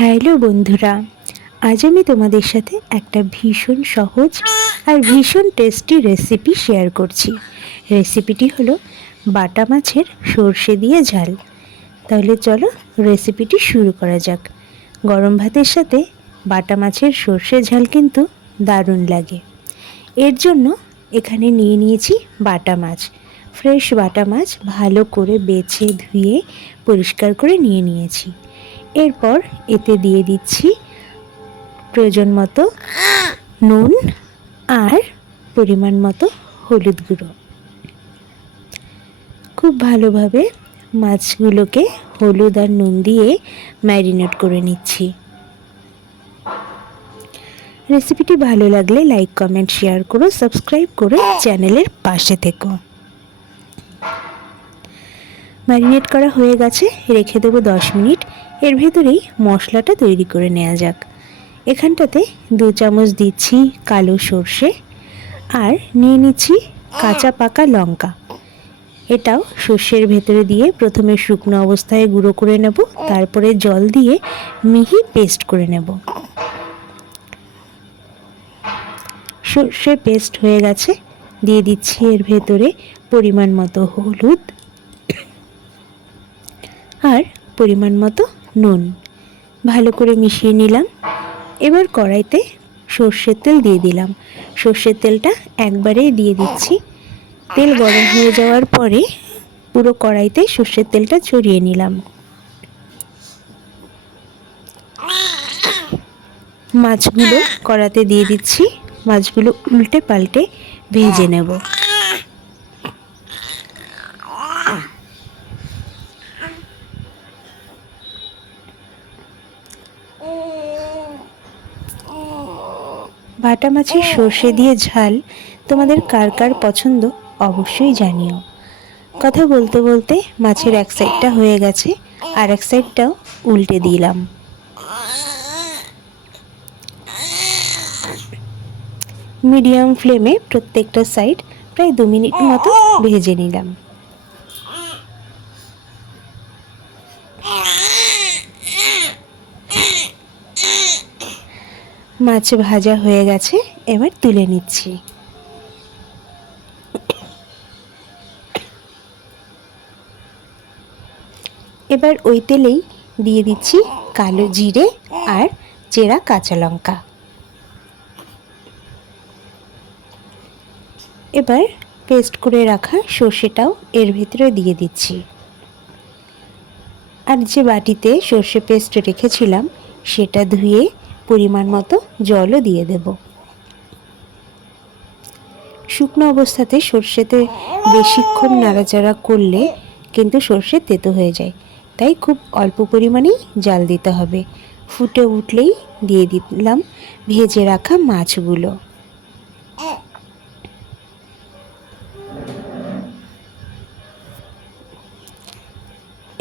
Hello বন্ধুরা, আজ আমি তোমাদের সাথে একটা ভীষণ সহজ আর ভীষণ টেস্টি রেসিপি শেয়ার করছি। রেসিপিটি হলো বাটা মাছের সর্ষে দিয়ে ঝাল। তাহলে চলো রেসিপিটি শুরু করা যাক। গরম ভাতের সাথে বাটা মাছের সর্ষে ঝাল কিন্তু দারুণ লাগে। এর জন্য এখানে নিয়ে নিয়েছি বাটা মাছ। ফ্রেশ বাটা মাছ ভালো করে বেছে ধুয়ে পরিষ্কার করে নিয়ে নিয়েছি। এরপর এতে দিয়ে দিচ্ছি প্রয়োজন মতো নুন আর পরিমাণ মতো হলুদ গুঁড়ো। খুব ভালোভাবে মাছগুলোকে হলুদ আর নুন দিয়ে ম্যারিনেট করে নিচ্ছি। রেসিপিটি ভালো লাগলে লাইক, কমেন্ট, শেয়ার করো, সাবস্ক্রাইব করে চ্যানেলের পাশে থেকো। ম্যারিনেট করা হয়ে গেছে, রেখে দেবো দশ মিনিট। এর ভেতরেই মশলাটা তৈরি করে নেওয়া যাক। এখানটাতে দু চামচ দিচ্ছি কালো সর্ষে আর নিয়ে নিচ্ছি কাঁচা পাকা লঙ্কা। এটাও সর্ষের ভেতরে দিয়ে প্রথমে শুকনো অবস্থায় গুঁড়ো করে নেব, তারপরে জল দিয়ে মিহি পেস্ট করে নেব। সর্ষে পেস্ট হয়ে গেছে, দিয়ে দিচ্ছি এর ভেতরে পরিমাণ মতো হলুদ আর পরিমাণ মতো নুন। ভালো করে মিশিয়ে নিলাম। এবার কড়াইতে সর্ষের তেল দিয়ে দিলাম। সর্ষের তেলটা একবারেই দিয়ে দিচ্ছি। তেল গরম হয়ে যাওয়ার পরে পুরো কড়াইতে সর্ষের তেলটা ছড়িয়ে নিলাম। মাছগুলো কড়াতে দিয়ে দিচ্ছি। মাছগুলো উল্টে পাল্টে ভেজে নেব। বাটা মাছের সর্ষে দিয়ে ঝাল তোমাদের কার কার পছন্দ অবশ্যই জানিও। কথা বলতে বলতে মাছের এক সাইডটা হয়ে গেছে, আর এক সাইডটাও উল্টে দিলাম। মিডিয়াম ফ্লেমে প্রত্যেকটা সাইড প্রায় দু মিনিট মতো ভেজে নিলাম। মাছ ভাজা হয়ে গেছে, এবার তুলে নিচ্ছি। এবার ওই তেলেই দিয়ে দিচ্ছি কালো জিরে আর চেরা কাঁচা লঙ্কা। এবার পেস্ট করে রাখা সর্ষেটাও এর ভিতরে দিয়ে দিচ্ছি। আর যে বাটিতে সর্ষে পেস্ট রেখেছিলাম, সেটা ধুয়ে পরিমাণ মতো জলও দিয়ে দেব। শুকনো অবস্থাতে সর্ষেতে বেশিক্ষণ নাড়াচাড়া করলে কিন্তু সর্ষে তেতো হয়ে যায়। তাই খুব অল্প পরিমাণেই জাল দিতে হবে। ফুটে উঠলেই দিয়ে দিলাম ভেজে রাখা মাছগুলো।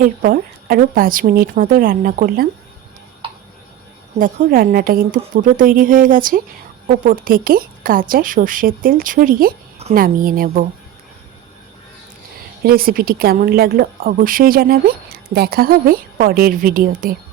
এরপর আরও পাঁচ মিনিট মতো রান্না করলাম। দেখো, রান্নাটা কিন্তু পুরো তৈরি হয়ে গেছে। ওপর থেকে কাঁচা সর্ষের তেল ছড়িয়ে নামিয়ে নেব। রেসিপিটি কেমন লাগল অবশ্যই জানাবে। দেখা হবে পরের ভিডিওতে।